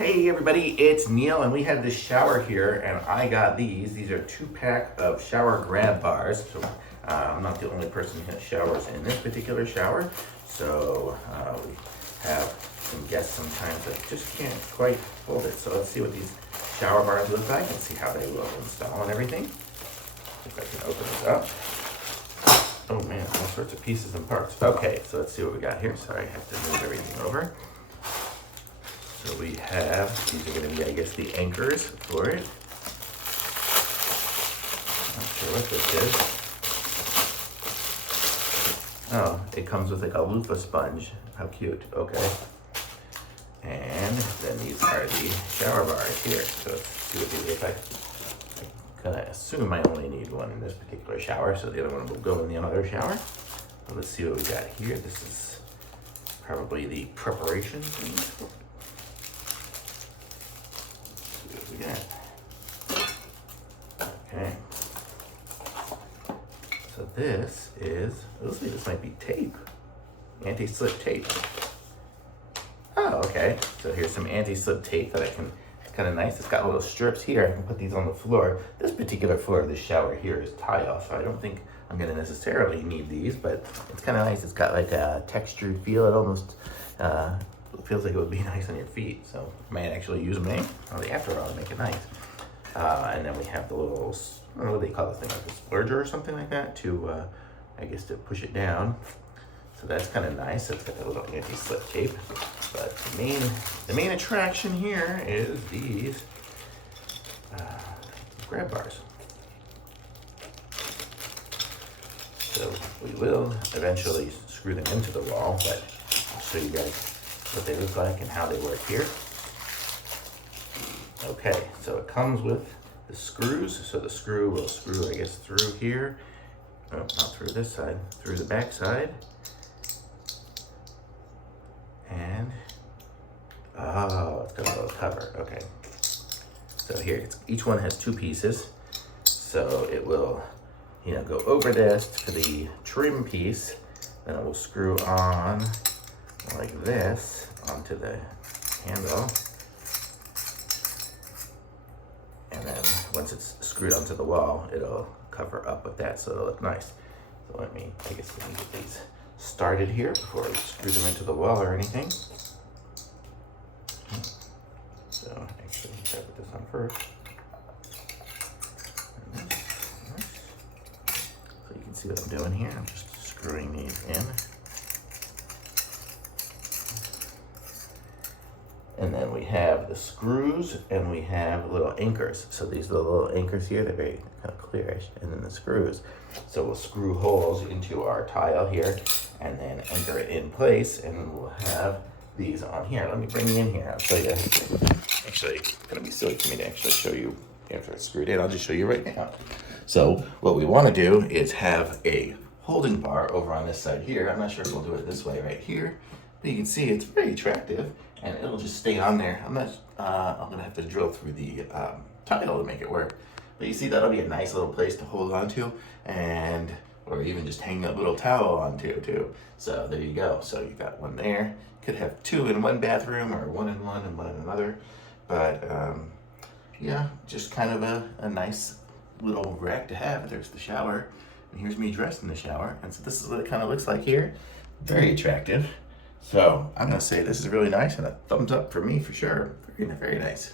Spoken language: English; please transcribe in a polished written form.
Hey everybody, it's Neil and we have this shower here and I got these. These are 2-pack of shower grab bars. So I'm not the only person who showers in this particular shower. So we have some guests sometimes that just can't quite hold it. So let's see what these shower bars look like and see how they will install and everything. If I can open this up. Oh man, all sorts of pieces and parts. Okay, so let's see what we got here. Sorry, I have to move everything over. So we have, these are going to be, I guess, the anchors for it. Not sure what this is. Oh, it comes with like a loofah sponge. How cute. Okay. And then these are the shower bars here. So let's see what these look like. I'm going to assume I only need one in this particular shower, so the other one will go in the other shower. But let's see what we got here. This is probably the preparation thing. Okay. So this is, it looks like this might be tape. Anti-slip tape. Oh, okay. So here's some anti-slip tape that I can, it's kind of nice. It's got little strips here. I can put these on the floor. This particular floor of this shower here is tile, so I don't think I'm gonna necessarily need these, but it's kind of nice. It's got like a textured feel. It almost feels like it would be nice on your feet. So I might actually use them after all to make it nice. And then we have the little, I don't know what they call this thing, like a splurger or something like that to, I guess, to push it down. So that's kind of nice. It's got a little anti-slip tape. But the main attraction here is these grab bars. So we will eventually screw them into the wall, but I'll show you guys what they look like and how they work here. Okay, so it comes with the screws. So the screw will screw, I guess, through here. Oh, not through this side, through the back side. And, oh, it's got a little cover, okay. So here, each one has 2 pieces. So it will, go over this to the trim piece. Then it will screw on like this onto the handle. And then once it's screwed onto the wall, it'll cover up with that, so it'll look nice. So let me get these started here before I screw them into the wall or anything. So actually, I put this on first. So you can see what I'm doing here. I'm just screwing these in. And then we have the screws and we have little anchors. So these are the little anchors here, they're very kind of clearish. And then the screws. So we'll screw holes into our tile here and then anchor it in place, and we'll have these on here. Let me bring you in here, I'll show you. Actually, it's gonna be silly for me to actually show you after it's screwed in. I'll just show you right now. So what we wanna do is have a holding bar over on this side here. I'm not sure if we'll do it this way right here, but you can see it's very attractive. And it'll just stay on there. I'm gonna have to drill through the tile to make it work. But you see, that'll be a nice little place to hold on to, or even just hang a little towel onto too. So there you go. So you got one there. Could have 2 in one bathroom, or 1 in one and 1 in another. But yeah, just kind of a nice little rack to have. There's the shower, and here's me dressed in the shower. And so this is what it kind of looks like here. Very attractive. So I'm gonna say this is really nice, and a thumbs up for me for sure. Very, very nice.